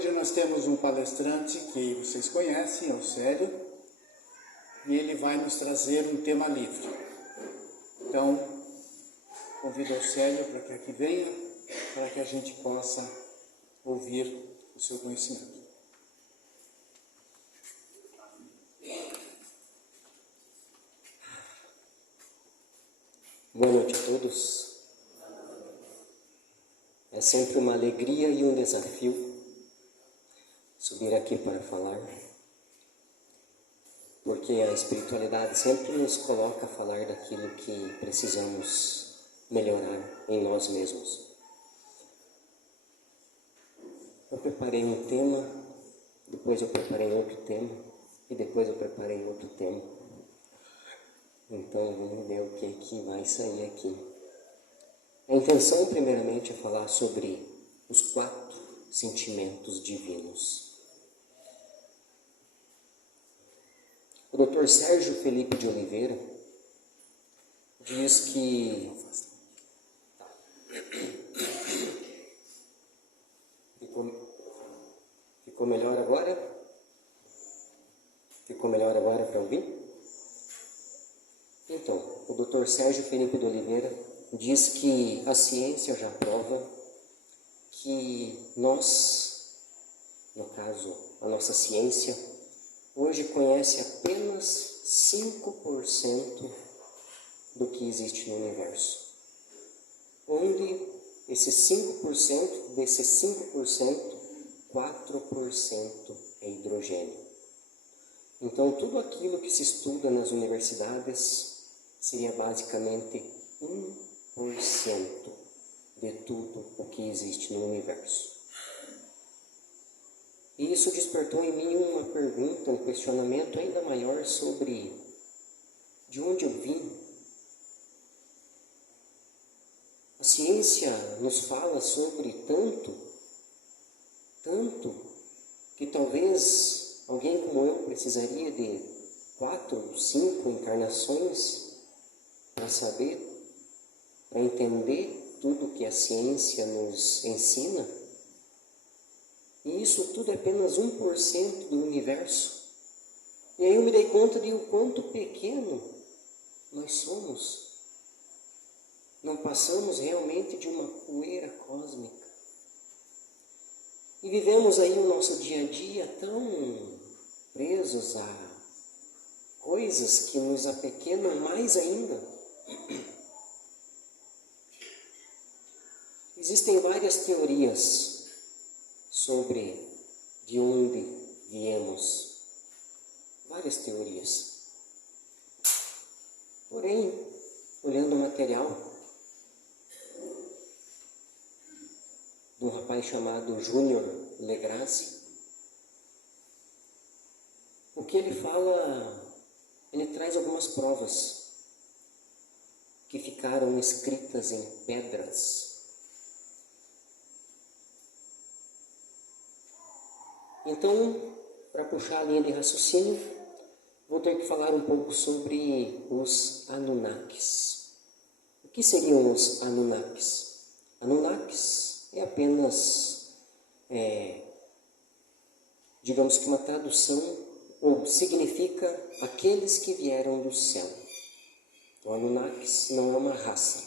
Hoje nós temos um palestrante que vocês conhecem, é o Célio, e ele vai nos trazer um tema livre. Então, convido o Célio para que aqui venha, para que a gente possa ouvir o seu conhecimento. Boa noite a todos. É sempre uma alegria e um desafio subir aqui para falar, porque a espiritualidade sempre nos coloca a falar daquilo que precisamos melhorar em nós mesmos. Eu preparei um tema, depois eu preparei outro tema, e depois eu preparei outro tema. Então vamos ver o que vai sair aqui. A intenção, primeiramente, é falar sobre os 4 sentimentos divinos. O Dr. Sérgio Felipe de Oliveira diz que ficou melhor agora? Ficou melhor agora para ouvir? Então, o Dr. Sérgio Felipe de Oliveira diz que a ciência já prova que nós, no caso, a nossa ciência, hoje conhece apenas 5% do que existe no universo. Onde desses 5%, 4% é hidrogênio. Então, tudo aquilo que se estuda nas universidades seria basicamente 1% de tudo o que existe no universo. E isso despertou em mim uma pergunta, um questionamento ainda maior sobre de onde eu vim. A ciência nos fala sobre tanto, que talvez alguém como eu precisaria de 4, 5 encarnações para saber, para entender tudo que a ciência nos ensina. E isso tudo é apenas 1% do universo. E aí eu me dei conta de o quanto pequeno nós somos. Não passamos realmente de uma poeira cósmica. E vivemos aí o nosso dia a dia tão presos a coisas que nos apequenam mais ainda. Existem várias teorias sobre de onde viemos. Várias teorias. Porém, olhando o material de um rapaz chamado Júnior Legrasse, o que ele fala, ele traz algumas provas que ficaram escritas em pedras. Então, para puxar a linha de raciocínio, vou ter que falar um pouco sobre os Anunnakis. O que seriam os Anunnakis? Anunnakis é apenas, digamos que uma tradução, ou significa aqueles que vieram do céu. O Anunnakis não é uma raça.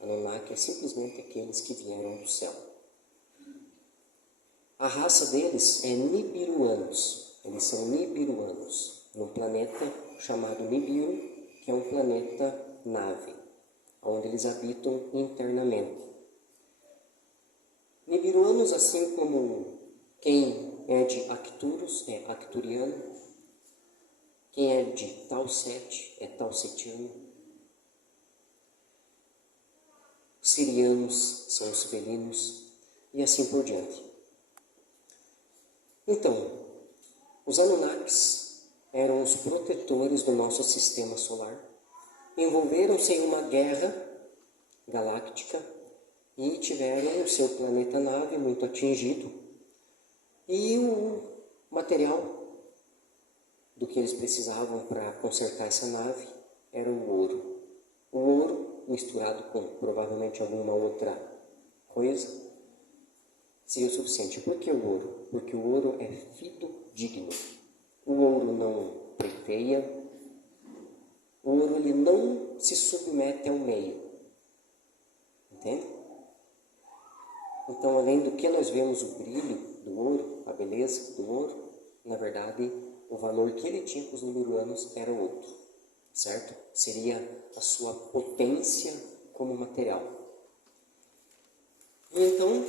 Anunnaki é simplesmente aqueles que vieram do céu. A raça deles é Nibiruanos. Eles são Nibiruanos, num planeta chamado Nibiru, que é um planeta nave, onde eles habitam internamente. Nibiruanos, assim como quem é de Arcturus é arcturiano, quem é de Tau-Set é tausetiano, sirianos são os felinos e assim por diante. Então, os Anunnakis eram os protetores do nosso sistema solar, envolveram-se em uma guerra galáctica e tiveram o seu planeta nave muito atingido. E o material do que eles precisavam para consertar essa nave era o ouro. O ouro misturado com provavelmente alguma outra coisa, seria o suficiente. Por que o ouro? Porque o ouro é fidedigno. O ouro não preteia, o ouro ele não se submete ao meio. Entende? Então, além do que nós vemos o brilho do ouro, a beleza do ouro, na verdade, o valor que ele tinha para os nibiruanos era outro, certo? Seria a sua potência como material. E então,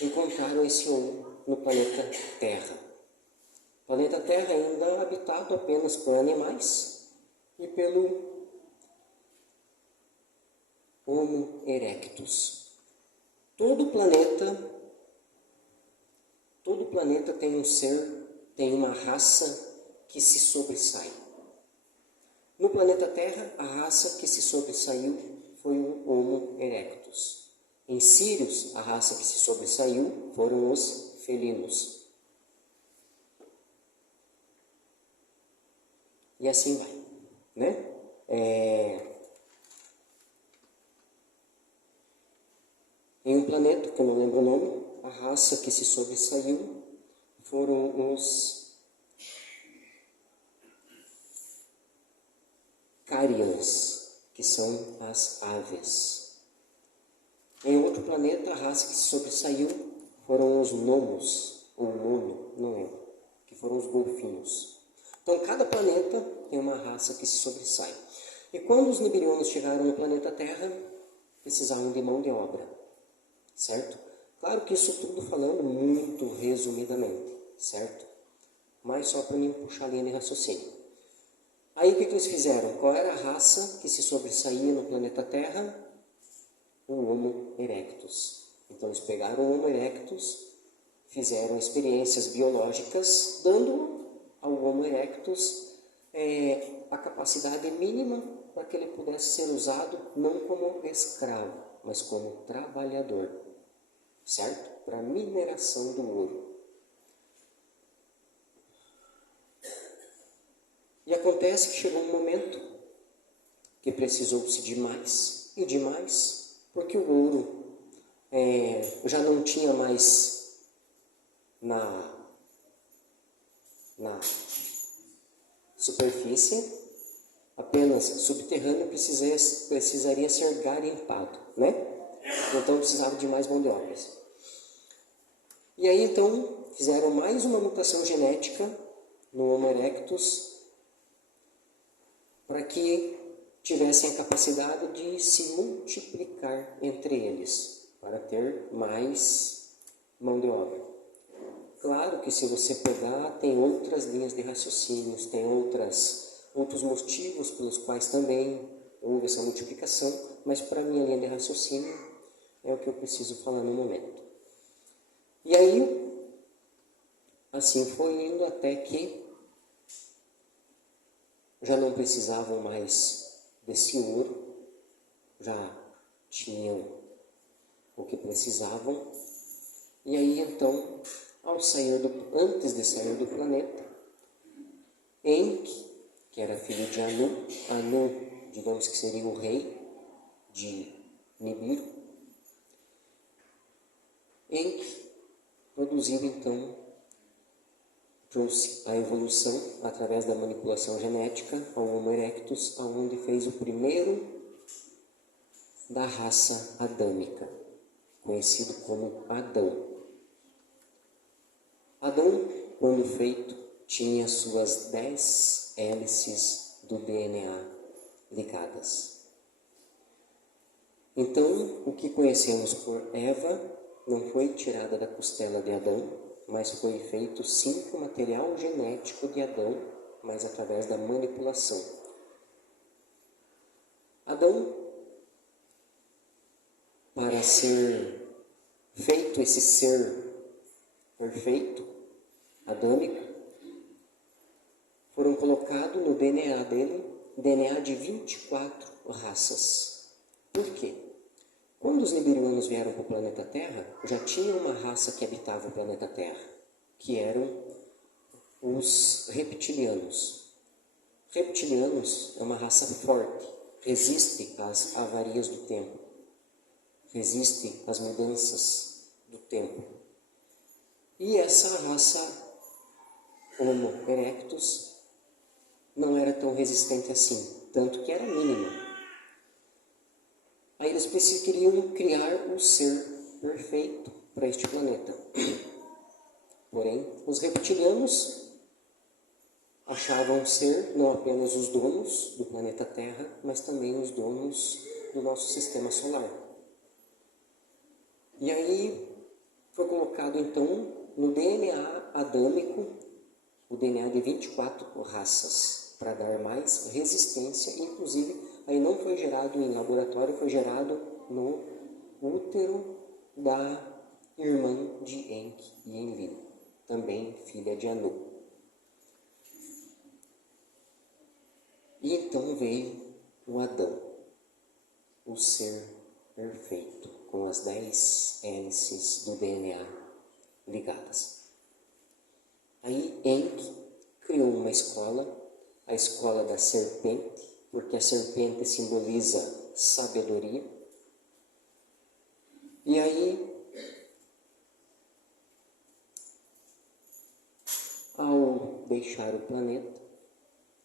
encontraram esse ouro no planeta Terra. O planeta Terra ainda é habitado apenas por animais e pelo Homo erectus. Todo planeta tem um ser, tem uma raça que se sobressai. No planeta Terra, a raça que se sobressaiu foi o Homo erectus. Em Sirius, a raça que se sobressaiu foram os felinos. E assim vai, né? Em um planeta, que eu não lembro o nome, a raça que se sobressaiu foram os Carians, que são as aves. Em outro planeta, a raça que se sobressaiu foram os Nomos, ou Mono, não lembro, que foram os golfinhos. Então, cada planeta tem uma raça que se sobressai. E quando os nibirianos chegaram no planeta Terra, precisavam de mão de obra, certo? Claro que isso tudo falando muito resumidamente, certo? Mas só para mim puxar a linha de raciocínio. Aí o que eles fizeram? Qual era a raça que se sobressaía no planeta Terra? O Homo erectus. Então eles pegaram o Homo erectus, fizeram experiências biológicas, dando ao Homo erectus a capacidade mínima para que ele pudesse ser usado não como escravo, mas como trabalhador, certo? Para a mineração do ouro. E acontece que chegou um momento que precisou-se de mais e de mais, porque o ouro já não tinha mais na superfície, apenas subterrâneo precisaria ser garimpado, né? Então precisava de mais mão de obra. E aí então fizeram mais uma mutação genética no Homo erectus para que tivessem a capacidade de se multiplicar entre eles, para ter mais mão de obra. Claro que se você pegar, tem outras linhas de raciocínios, tem outros motivos pelos quais também houve essa multiplicação, mas para a minha linha de raciocínio é o que eu preciso falar no momento. E aí, assim foi indo até que já não precisavam mais desse ouro, já tinham o que precisavam. E aí então, antes de sair do planeta, Enki, que era filho de Anu, digamos que seria o rei de Nibiru, Enki produziu então, trouxe a evolução através da manipulação genética ao Homo erectus, onde fez o primeiro da raça adâmica, conhecido como Adão. Adão, quando feito, tinha suas 10 hélices do DNA ligadas. Então, o que conhecemos por Eva não foi tirada da costela de Adão, mas foi feito sim com o material genético de Adão, mas através da manipulação. Adão, para ser feito esse ser perfeito, adâmico, foram colocados no DNA dele, DNA de 24 raças. Por quê? Quando os nibirianos vieram para o planeta Terra, já tinha uma raça que habitava o planeta Terra, que eram os reptilianos. Reptilianos é uma raça forte, resiste às avarias do tempo, resiste às mudanças do tempo. E essa raça Homo erectus não era tão resistente assim, tanto que era mínima. Aí eles queriam criar o ser perfeito para este planeta. Porém, os reptilianos achavam ser não apenas os donos do planeta Terra, mas também os donos do nosso sistema solar. E aí foi colocado então no DNA adâmico, o DNA de 24 raças, para dar mais resistência. Inclusive, aí não foi gerado em laboratório, foi gerado no útero da irmã de Enki e Enlil, também filha de Anu. E então veio o Adão, o ser perfeito, com as 10 hélices do DNA ligadas. Aí Enki criou uma escola, a escola da serpente, porque a serpente simboliza sabedoria. E aí, ao deixar o planeta,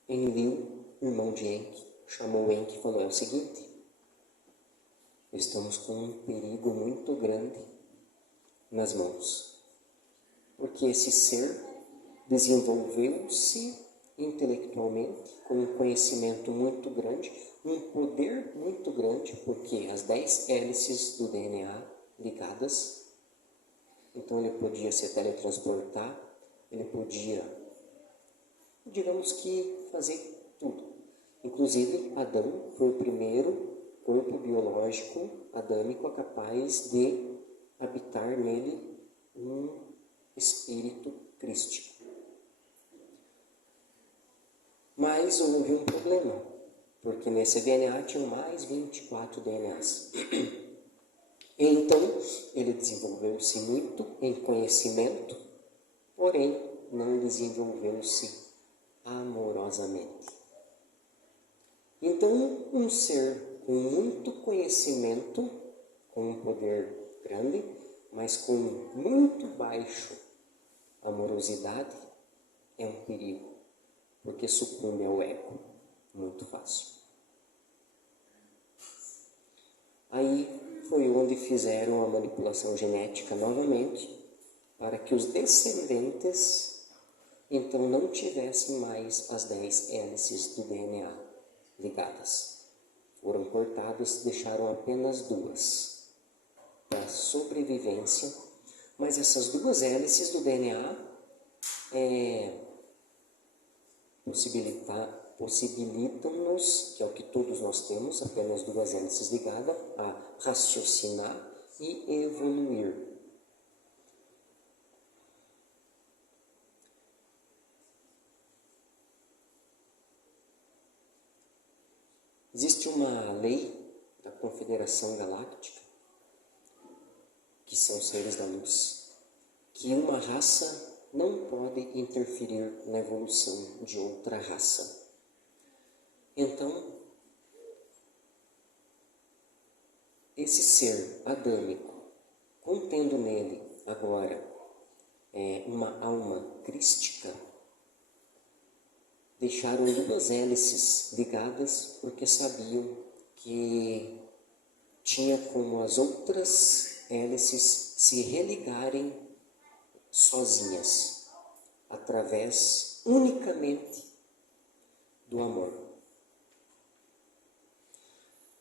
Enlil, irmão de Enki, chamou Enki e falou: é o seguinte, estamos com um perigo muito grande nas mãos, porque esse ser desenvolveu-se intelectualmente, com um conhecimento muito grande, um poder muito grande, porque as 10 hélices do DNA ligadas, então ele podia se teletransportar, ele podia, digamos que, fazer tudo. Inclusive, Adão foi o primeiro corpo biológico adâmico capaz de habitar nele um espírito crístico. Mas houve um problema, porque nesse DNA tinham mais 24 DNAs. Então, ele desenvolveu-se muito em conhecimento, porém, não desenvolveu-se amorosamente. Então, um ser com muito conhecimento, com um poder grande, mas com muito baixo amorosidade, é um perigo, porque sucumbe ao ego muito fácil. Aí foi onde fizeram a manipulação genética novamente, para que os descendentes então não tivessem mais as 10 hélices do DNA ligadas. Foram cortadas, deixaram apenas 2 para sobrevivência, mas essas 2 hélices do DNA possibilitam-nos, que é o que todos nós temos, apenas 2 hélices ligadas, a raciocinar e evoluir. Existe uma lei da Confederação Galáctica, que são seres da luz, que uma raça não pode interferir na evolução de outra raça. Então, esse ser adâmico, contendo nele agora uma alma crística, deixaram 2 hélices ligadas porque sabiam que tinha como as outras hélices se religarem sozinhas, através unicamente do amor.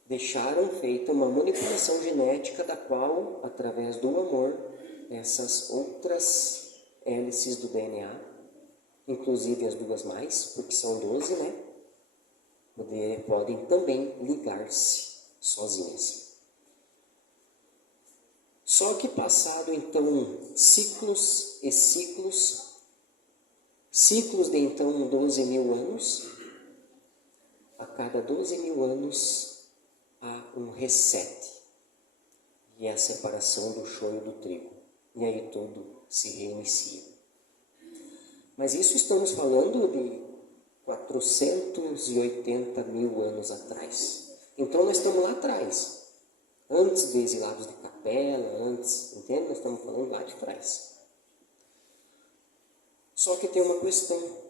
Deixaram feita uma manipulação genética da qual, através do amor, essas outras hélices do DNA, inclusive as 2 mais, porque são 12, né? Podem também ligar-se sozinhas. Só que passado então ciclos e ciclos de então 12.000 anos, a cada 12.000 anos há um reset, e é a separação do joio do trigo, e aí tudo se reinicia. Mas isso estamos falando de 480.000 anos atrás. Então nós estamos lá atrás. antes de exilados de Capela, antes, entende? Nós estamos falando lá de trás. Só que tem uma questão.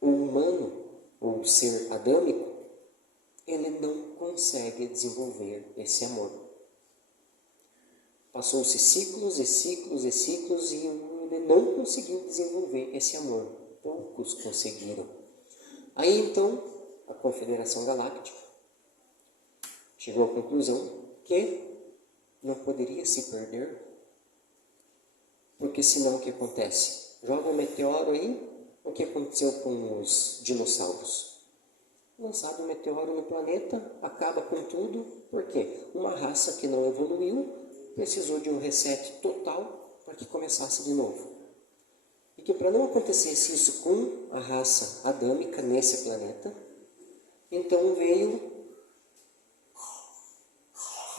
O humano, ou o ser adâmico, ele não consegue desenvolver esse amor. Passou-se ciclos e ciclos e ciclos e ele não conseguiu desenvolver esse amor. Poucos conseguiram. Aí então, a Confederação Galáctica chegou à conclusão que não poderia se perder, porque senão o que acontece? Joga um meteoro aí, o que aconteceu com os dinossauros? Lançado um meteoro no planeta, acaba com tudo, por quê? Uma raça que não evoluiu precisou de um reset total para que começasse de novo. E que para não acontecesse isso com a raça adâmica nesse planeta, então veio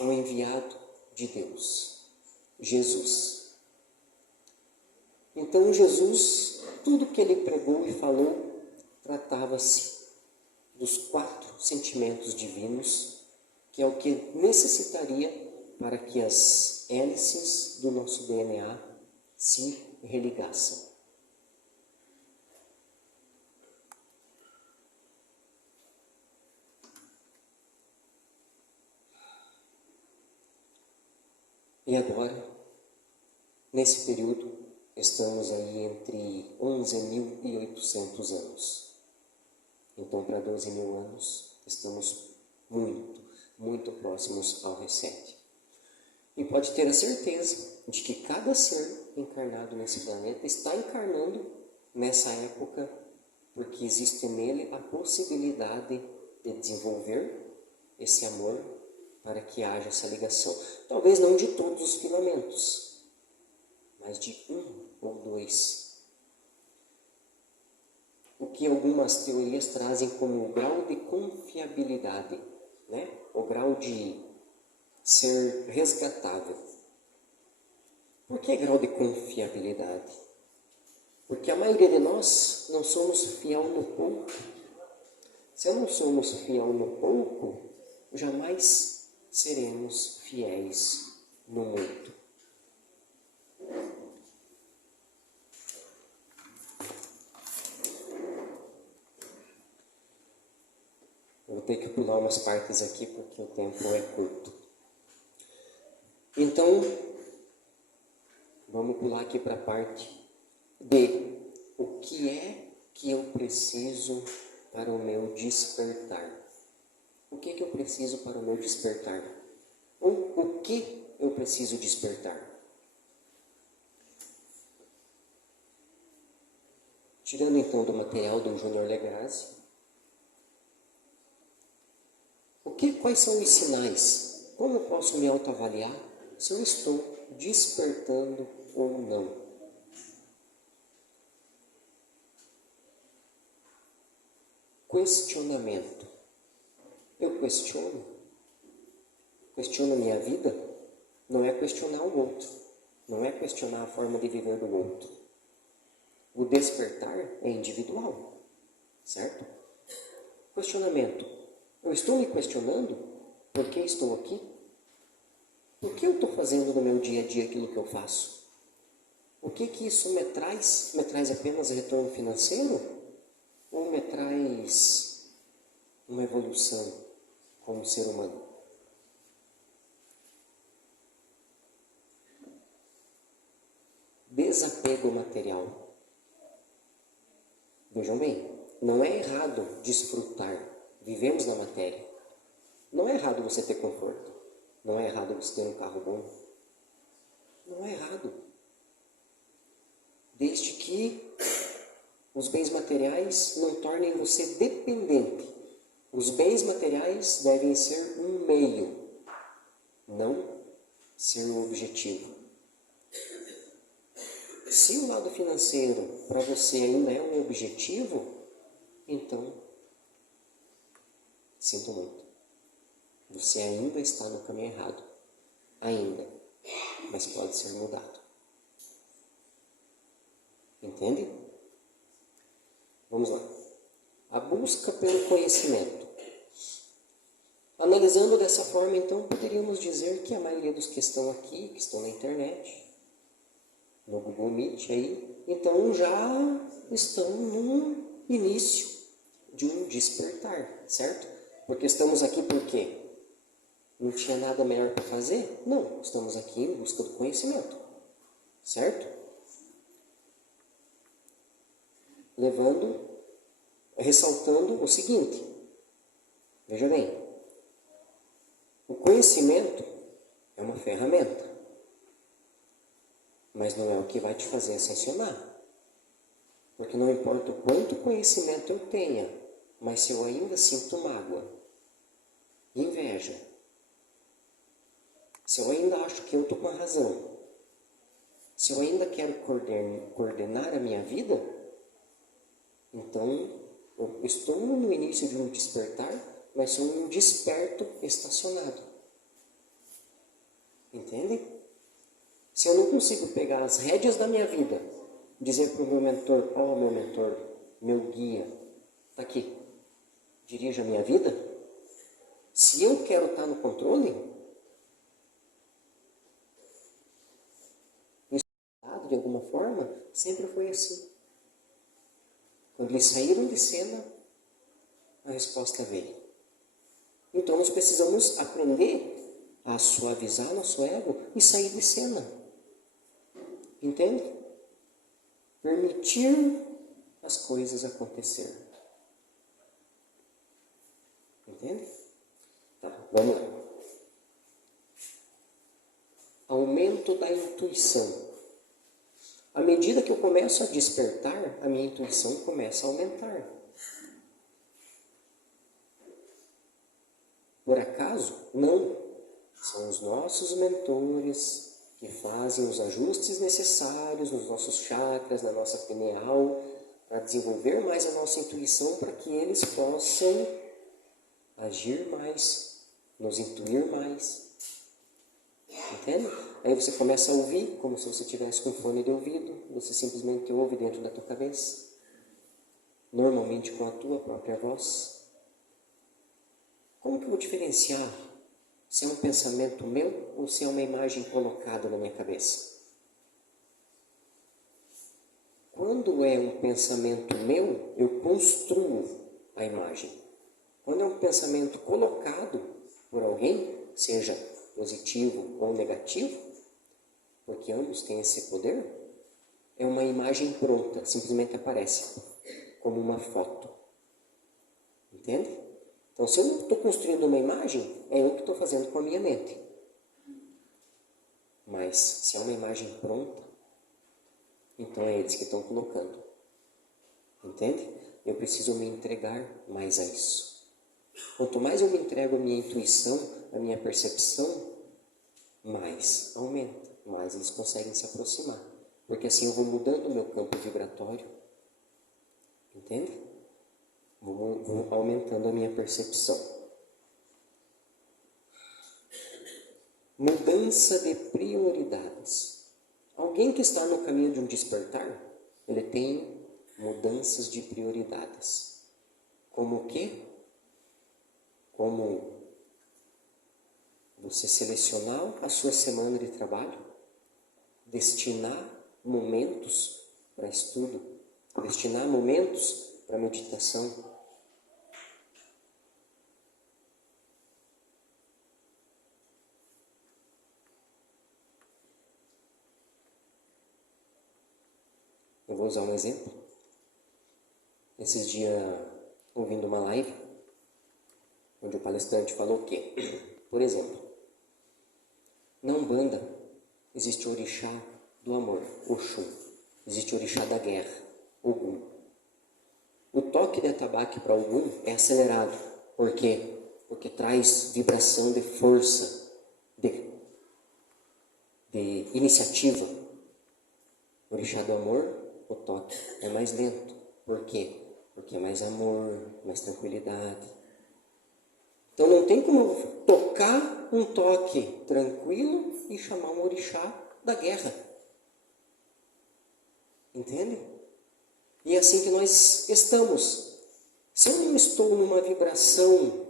o enviado de Deus, Jesus. Então Jesus, tudo que ele pregou e falou, tratava-se dos 4 sentimentos divinos, que é o que necessitaria para que as hélices do nosso DNA se religassem. E agora, nesse período, estamos aí entre 11.800 anos. Então, para 12.000 anos, estamos muito próximos ao reset. E pode ter a certeza de que cada ser encarnado nesse planeta está encarnando nessa época, porque existe nele a possibilidade de desenvolver esse amor para que haja essa ligação. Talvez não de todos os filamentos, mas de 1 ou 2. O que algumas teorias trazem como o grau de confiabilidade, né? O grau de ser resgatável. Por que grau de confiabilidade? Porque a maioria de nós não somos fiel no pouco. Se não somos fiel no pouco, jamais seremos fiéis no muito. Eu vou ter que pular umas partes aqui porque o tempo é curto. Então, vamos pular aqui para a parte de o que é que eu preciso para o meu despertar. O que é que eu preciso para o meu despertar? Ou o que eu preciso despertar? Tirando então do material do Júnior Legrazi, quais são os sinais? Como eu posso me autoavaliar se eu estou despertando ou não? Questionamento. Eu questiono? Questiono a minha vida? Não é questionar o outro. Não é questionar a forma de viver do outro. O despertar é individual. Certo? Questionamento. Eu estou me questionando por que estou aqui? Por que eu estou fazendo no meu dia a dia aquilo que eu faço? O que isso me traz? Me traz apenas retorno financeiro? Ou me traz uma evolução como ser humano? Desapego material. Vejam bem, não é errado desfrutar. Vivemos na matéria. Não é errado você ter conforto. Não é errado você ter um carro bom. Não é errado. Desde que os bens materiais não tornem você dependente. Os bens materiais devem ser um meio, não ser o objetivo. Se o lado financeiro para você ainda é um objetivo, então, sinto muito. Você ainda está no caminho errado. Ainda. Mas pode ser mudado. Entende? Vamos lá. A busca pelo conhecimento. Analisando dessa forma, então, poderíamos dizer que a maioria dos que estão aqui, que estão na internet, no Google Meet aí, então já estão no início de um despertar, certo? Porque estamos aqui por quê? Não tinha nada melhor para fazer? Não, estamos aqui em busca do conhecimento, certo? Ressaltando o seguinte, veja bem, o conhecimento é uma ferramenta, mas não é o que vai te fazer ascensionar. Porque não importa o quanto conhecimento eu tenha, mas se eu ainda sinto mágoa, inveja, se eu ainda acho que eu estou com a razão, se eu ainda quero coordenar a minha vida, então eu estou no início de um despertar, mas sou um desperto estacionado. Entende? Se eu não consigo pegar as rédeas da minha vida, dizer para o meu mentor, meu mentor, meu guia, está aqui, dirija a minha vida. Se eu quero estar no controle, de alguma forma, sempre foi assim. Quando eles saíram de cena, a resposta veio. Então nós precisamos aprender a suavizar nosso ego e sair de cena. Entende? Permitir as coisas acontecer. Entende? Tá, vamos lá. Aumento da intuição. À medida que eu começo a despertar, a minha intuição começa a aumentar. Por acaso? Não. São os nossos mentores que fazem os ajustes necessários nos nossos chakras, na nossa pineal, para desenvolver mais a nossa intuição, para que eles possam agir mais, nos intuir mais. Entende? Aí você começa a ouvir como se você estivesse com fone de ouvido, você simplesmente ouve dentro da tua cabeça, normalmente com a tua própria voz. Como que eu vou diferenciar se é um pensamento meu ou se é uma imagem colocada na minha cabeça? Quando é um pensamento meu, eu construo a imagem. Quando é um pensamento colocado por alguém, seja positivo ou negativo, porque ambos têm esse poder, é uma imagem pronta, simplesmente aparece como uma foto. Entende? Então, se eu estou construindo uma imagem, é eu que estou fazendo com a minha mente. Mas, se é uma imagem pronta, então é eles que estão colocando. Entende? Eu preciso me entregar mais a isso. Quanto mais eu me entrego à minha intuição, à minha percepção, mais aumenta, mais eles conseguem se aproximar. Porque assim eu vou mudando o meu campo vibratório. Entende? Vou aumentando a minha percepção. Mudança de prioridades. Alguém que está no caminho de um despertar, ele tem mudanças de prioridades. Como o quê? Como você selecionar a sua semana de trabalho, destinar momentos para estudo, destinar momentos para meditação. Eu vou usar um exemplo. Esses dias, ouvindo uma live, onde o palestrante falou que, por exemplo, na Umbanda existe o orixá do amor, Oxum. Existe o orixá da guerra, Ogum. O toque de atabaque para Ogum é acelerado. Por quê? Porque traz vibração de força, de iniciativa. O orixá do amor, o toque é mais lento. Por quê? Porque é mais amor, mais tranquilidade. Então não tem como tocar um toque tranquilo e chamar um orixá da guerra. Entende? E é assim que nós estamos. Se eu não estou numa vibração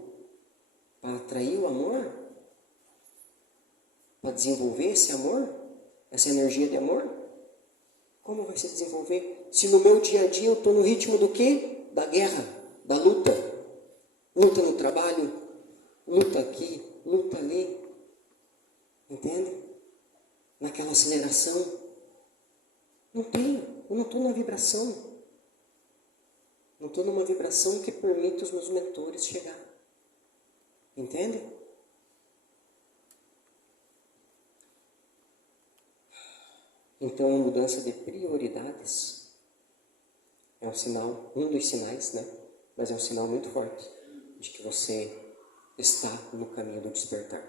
para atrair o amor, para desenvolver esse amor, essa energia de amor? Como vai se desenvolver? Se no meu dia a dia eu estou no ritmo do quê? Da guerra, da luta. Luta no trabalho, luta aqui, luta ali. Entende? Naquela aceleração. Não tenho, eu não estou na vibração. Não estou numa vibração que permite os meus mentores chegar. Entende? Então, a mudança de prioridades é um sinal, um dos sinais, né? Mas é um sinal muito forte de que você está no caminho do despertar.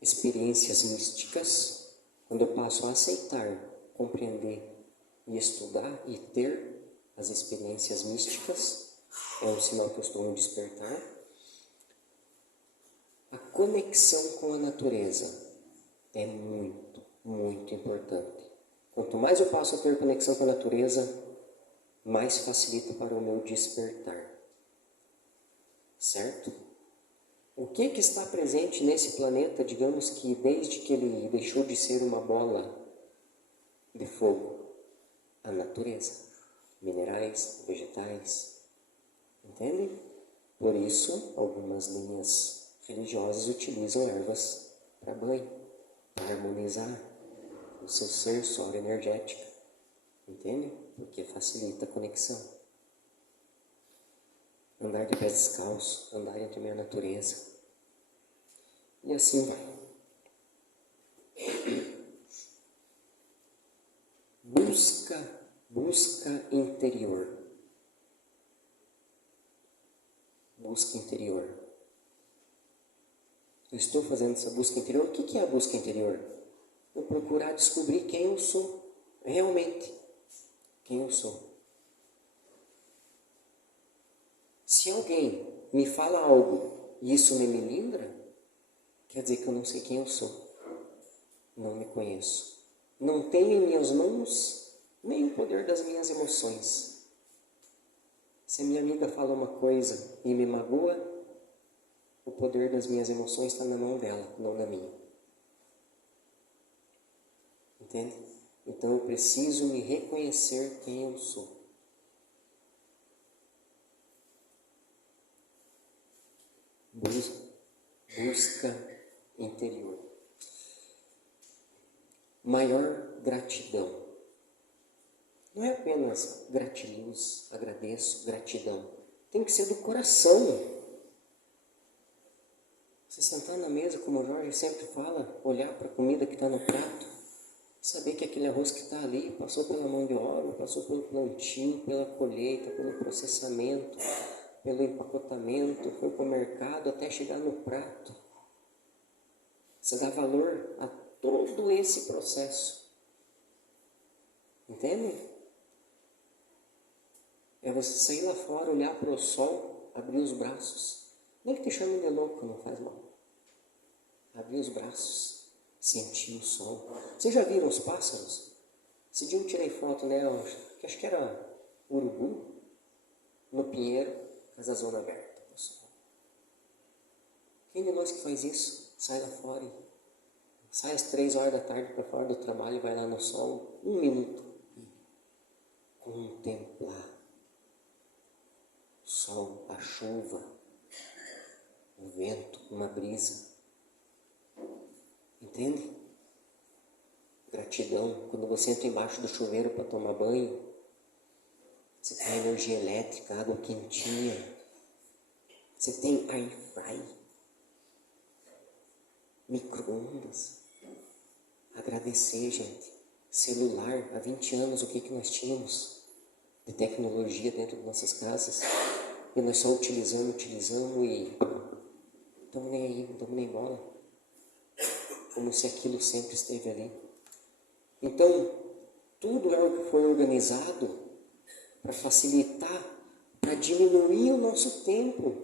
Experiências místicas, quando eu passo a aceitar, compreender e estudar e ter as experiências místicas, é um sinal que eu estou no despertar. A conexão com a natureza é muito, muito importante. Quanto mais eu passo a ter conexão com a natureza, mais facilita para o meu despertar. Certo? O que está presente nesse planeta, digamos que desde que ele deixou de ser uma bola de fogo? A natureza. Minerais, vegetais. Entende? Por isso, algumas linhas religiosas utilizam ervas para banho, para harmonizar o seu ser soro energético. Entende? Porque facilita a conexão. Andar de pés descalços, andar entre a minha natureza. E assim vai. Busca interior. Busca interior. Eu estou fazendo essa busca interior. O que é a busca interior? Eu procurar descobrir quem eu sou. Realmente. Quem eu sou. Se alguém me fala algo e isso me melindra, quer dizer que eu não sei quem eu sou. Não me conheço. Não tenho em minhas mãos nem o poder das minhas emoções. Se a minha amiga fala uma coisa e me magoa, o poder das minhas emoções está na mão dela, não na minha. Entende? Então eu preciso me reconhecer quem eu sou. Busca interior. Maior gratidão. Não é apenas gratiluz, agradeço, gratidão. Tem que ser do coração. Você sentar na mesa, como o Jorge sempre fala, olhar para a comida que está no prato, saber que aquele arroz que está ali passou pela mão de obra, passou pelo plantio, pela colheita, pelo processamento, pelo empacotamento, foi para o mercado até chegar no prato. Você dá valor a todo esse processo. Entende? É você sair lá fora, olhar para o sol, abrir os braços. Nem que te chamem de louco, não faz mal. Abrir os braços, sentir o sol. Vocês já viram os pássaros? Esse dia eu tirei foto, né? Acho que era urubu, no pinheiro, com a zona aberta. Quem de nós que faz isso? Sai lá fora, sai às 3 horas da tarde para fora do trabalho e vai lá no sol, 1 minuto. Contemplar o sol, a chuva, o vento, uma brisa. Entende? Gratidão. Quando você entra embaixo do chuveiro para tomar banho, você tem energia elétrica, água quentinha. Você tem air fry, micro-ondas. Agradecer, gente. Celular, há 20 anos, o que nós tínhamos de tecnologia dentro de nossas casas? E nós só utilizamos e estamos nem aí, não estamos nem bola. Como se aquilo sempre esteve ali. Então, tudo é o que foi organizado para facilitar, para diminuir o nosso tempo.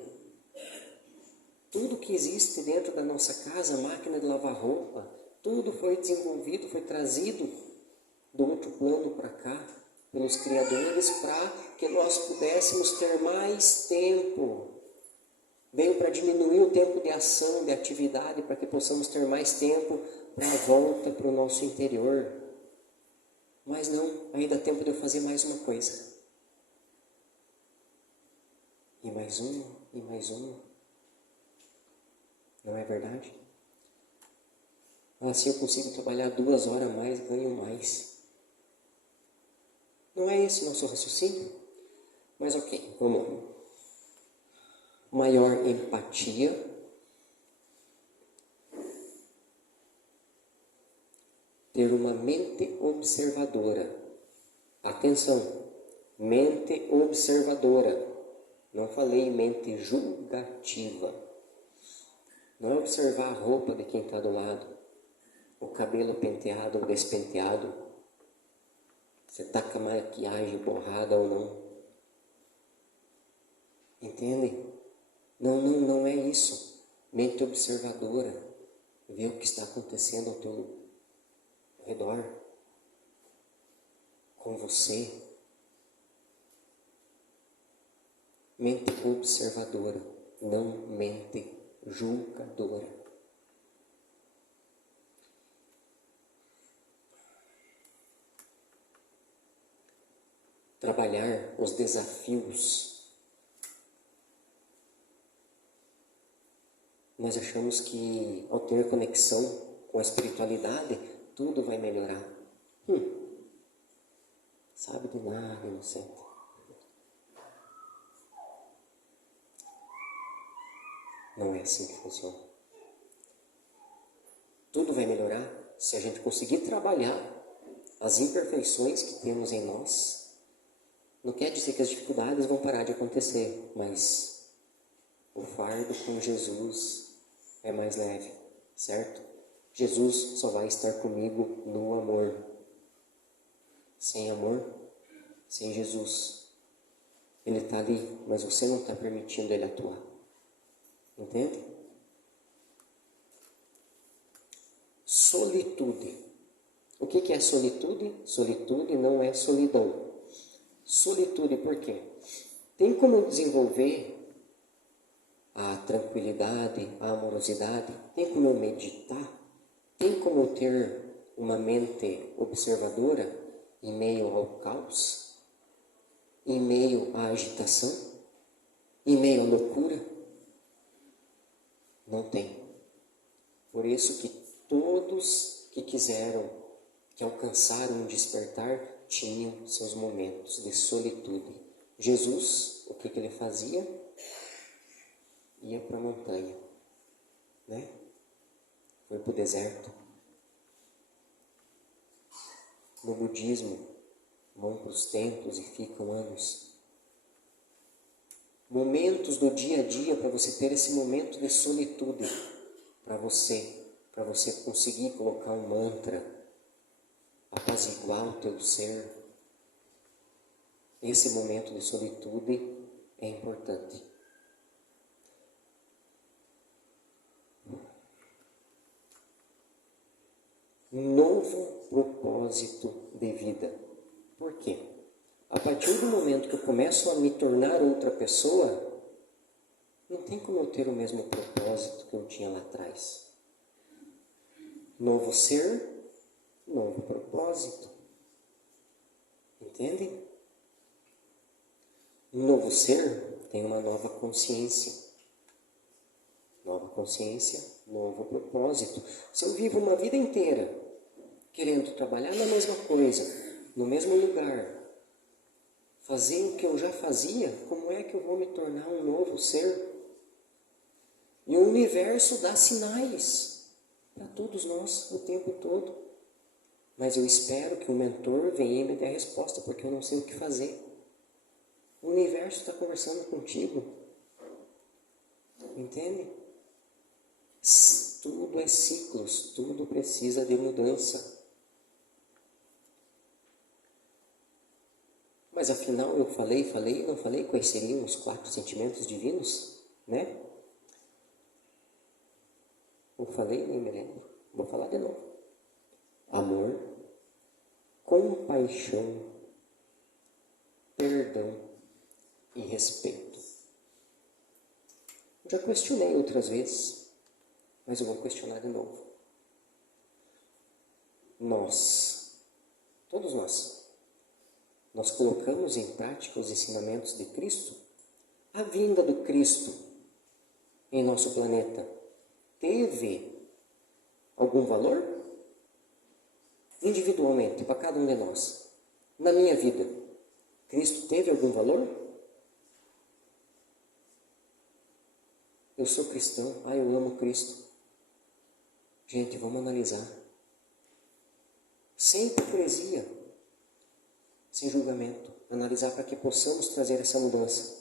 Tudo que existe dentro da nossa casa, máquina de lavar roupa, tudo foi desenvolvido, foi trazido do outro plano para cá, pelos criadores, para que nós pudéssemos ter mais tempo. Veio para diminuir o tempo de ação, de atividade, para que possamos ter mais tempo para a volta para o nosso interior. Mas não, ainda dá tempo de eu fazer mais uma coisa. E mais uma, e mais uma. Não é verdade? Assim eu consigo trabalhar 2 horas a mais, ganho mais. Não é esse nosso raciocínio? Mas ok, vamos lá. Maior empatia, ter uma mente observadora. Atenção, mente observadora. Não falei mente julgativa. Não é observar a roupa de quem está do lado, o cabelo penteado ou despenteado, você está com a maquiagem borrada ou não. Entende? Não é isso. Mente observadora. Vê o que está acontecendo ao teu redor, com você. Mente observadora, não mente julgadora. Trabalhar os desafios. Nós achamos que ao ter conexão com a espiritualidade, tudo vai melhorar. Sabe de nada, inocente. Não é assim que funciona. Tudo vai melhorar se a gente conseguir trabalhar as imperfeições que temos em nós. Não quer dizer que as dificuldades vão parar de acontecer, mas o fardo com Jesus é mais leve, certo? Jesus só vai estar comigo no amor. Sem amor, sem Jesus. Ele está ali, mas você não está permitindo ele atuar. Entende? Solitude. O que é solitude? Solitude não é solidão. Solitude por quê? Tem como eu desenvolver a tranquilidade, a amorosidade? Tem como eu meditar? Tem como eu ter uma mente observadora em meio ao caos? Em meio à agitação? Em meio à loucura? Não tem. Por isso que todos que quiseram, que alcançaram um despertar, tinham seus momentos de solitude. Jesus, o que ele fazia? Ia para a montanha, né? Foi para o deserto. No budismo, vão para os templos e ficam anos. Momentos do dia a dia para você ter esse momento de solitude para você conseguir colocar um mantra, apaziguar o teu ser. Esse momento de solitude é importante. Novo propósito de vida. Por quê? A partir do momento que eu começo a me tornar outra pessoa, não tem como eu ter o mesmo propósito que eu tinha lá atrás. Novo ser, novo propósito. Entende? Novo ser tem uma nova consciência. Nova consciência, novo propósito. Se eu vivo uma vida inteira querendo trabalhar na mesma coisa, no mesmo lugar, fazer o que eu já fazia, como é que eu vou me tornar um novo ser? E o universo dá sinais para todos nós o tempo todo. Mas eu espero que o mentor venha e me dê a resposta, porque eu não sei o que fazer. O universo está conversando contigo. Entende? Tudo é ciclos, tudo precisa de mudança. Mas afinal eu falei, não falei quais seriam os 4 sentimentos divinos, né? Eu falei, nem me lembro. Vou falar de novo. Amor, compaixão, perdão e respeito. Já questionei outras vezes, mas eu vou questionar de novo. Todos nós colocamos em prática os ensinamentos de Cristo? A vinda do Cristo em nosso planeta teve algum valor? Individualmente, para cada um de nós. Na minha vida, Cristo teve algum valor? Eu sou cristão, eu amo Cristo. Gente, vamos analisar. Sem hipocrisia, sem julgamento. Analisar para que possamos trazer essa mudança.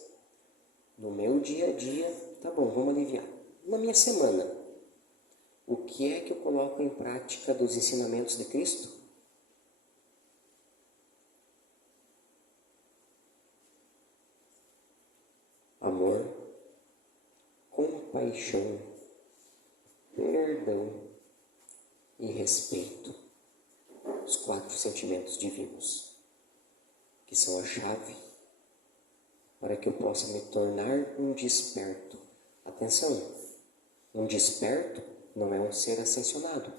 No meu dia a dia, tá bom, vamos aliviar. Na minha semana, o que é que eu coloco em prática dos ensinamentos de Cristo? Amor, compaixão, perdão e respeito. Os 4 sentimentos divinos, que são a chave para que eu possa me tornar um desperto. Atenção, um desperto não é um ser ascensionado.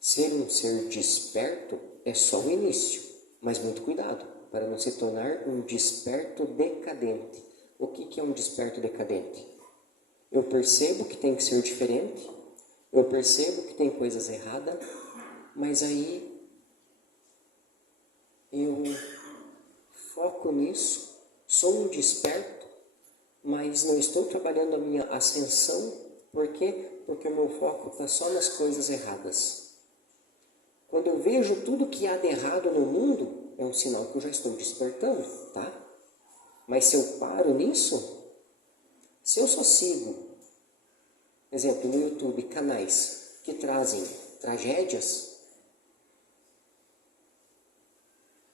Ser um ser desperto é só o início, mas muito cuidado para não se tornar um desperto decadente. O que é um desperto decadente? Eu percebo que tem que ser diferente, eu percebo que tem coisas erradas, mas aí eu foco nisso, sou um desperto, mas não estou trabalhando a minha ascensão. Por quê? Porque o meu foco está só nas coisas erradas. Quando eu vejo tudo que há de errado no mundo, é um sinal que eu já estou despertando, tá? Mas se eu paro nisso, se eu só sigo, exemplo, no YouTube, canais que trazem tragédias,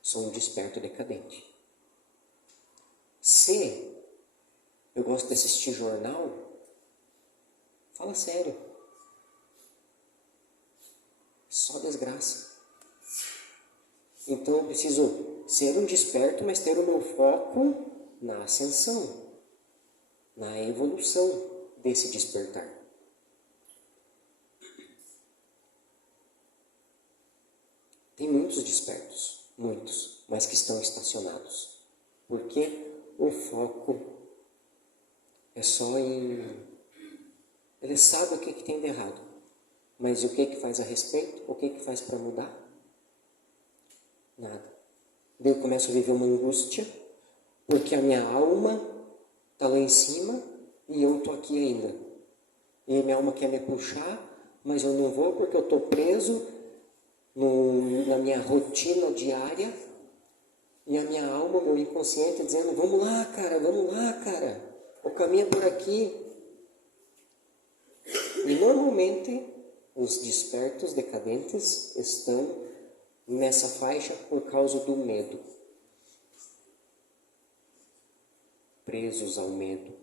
sou um desperto decadente. Se eu gosto de assistir jornal, fala sério. Só desgraça. Então eu preciso ser um desperto, mas ter o meu foco na ascensão, na evolução desse despertar. Tem muitos despertos, muitos, mas que estão estacionados. Porque o foco é só em... Ele sabe o que tem de errado, mas o que faz a respeito? O que faz para mudar? Nada. Daí eu começo a viver uma angústia, porque a minha alma está lá em cima e eu estou aqui ainda. E a minha alma quer me puxar, mas eu não vou porque eu estou preso na minha rotina diária. E a minha alma, meu inconsciente, dizendo, vamos lá, cara, o caminho é por aqui. E normalmente os despertos decadentes estão nessa faixa por causa do medo. Presos ao medo.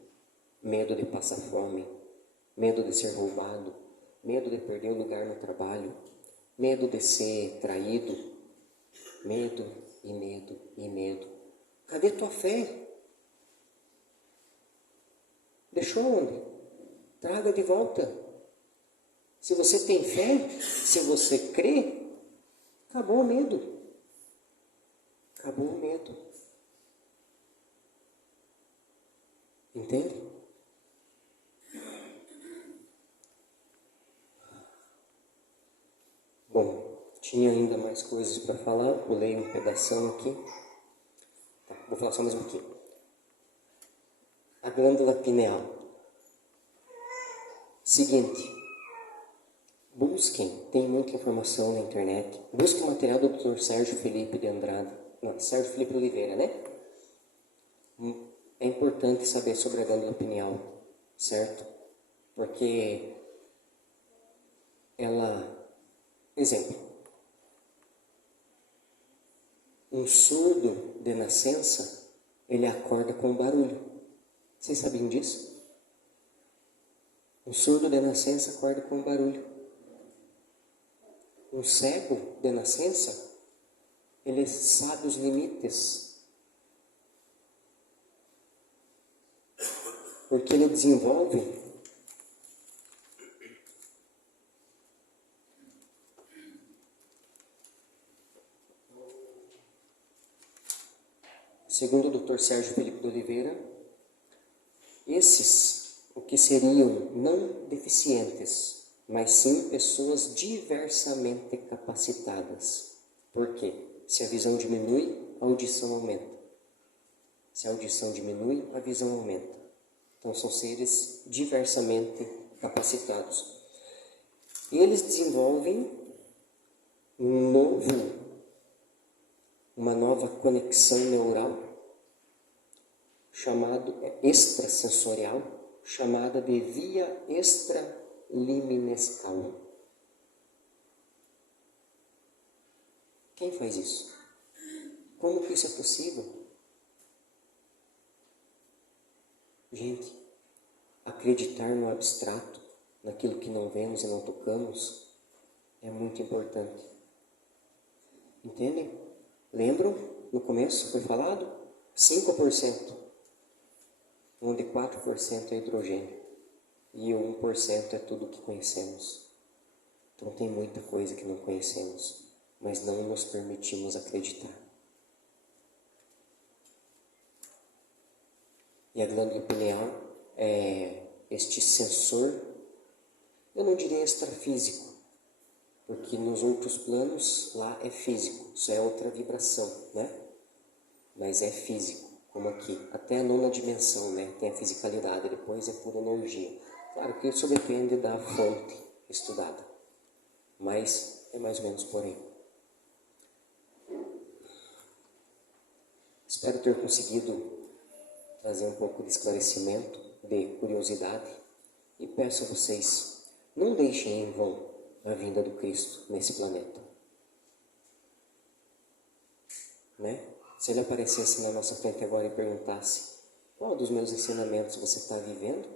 Medo de passar fome, medo de ser roubado, medo de perder o lugar no trabalho, medo de ser traído, medo e medo e medo. Cadê tua fé? Deixou onde? Traga de volta. Se você tem fé, se você crê, acabou o medo. Acabou o medo. Entende? Bom, tinha ainda mais coisas para falar, pulei um pedação aqui. Tá, vou falar só mais um pouquinho. A glândula pineal. Seguinte, busquem, tem muita informação na internet. Busquem o material do Dr. Sérgio Felipe de Andrade. Não, Sérgio Felipe Oliveira, né? É importante saber sobre a glândula pineal, certo? Porque ela... Exemplo, um surdo de nascença, ele acorda com barulho. Vocês sabiam disso? Um surdo de nascença acorda com barulho. Um cego de nascença, ele sabe os limites. porque ele desenvolve segundo o Dr. Sérgio Felipe de Oliveira, esses, o que seriam não deficientes, mas sim pessoas diversamente capacitadas. Por quê? Se a visão diminui, a audição aumenta. Se a audição diminui, a visão aumenta. Então são seres diversamente capacitados. E eles desenvolvem uma nova conexão neural extrasensorial, chamada de via extralinescal. Quem faz isso? Como que isso é possível? Gente, acreditar no abstrato, naquilo que não vemos e não tocamos, é muito importante. Entendem? Lembram? No começo foi falado? 5%, onde 4% é hidrogênio e o 1% é tudo que conhecemos. Então tem muita coisa que não conhecemos, mas não nos permitimos acreditar. E a glândula pineal é este sensor, eu não diria extrafísico, porque nos outros planos lá é físico, isso é outra vibração, né? Mas é físico, como aqui, até a nona dimensão, né? Tem a fisicalidade, depois é pura energia. Claro que isso depende da fonte estudada, mas é mais ou menos por aí. Espero ter conseguido trazer um pouco de esclarecimento, de curiosidade, e peço a vocês, não deixem em vão a vinda do Cristo nesse planeta. Né? Se ele aparecesse na nossa frente agora e perguntasse: qual dos meus ensinamentos você está vivendo?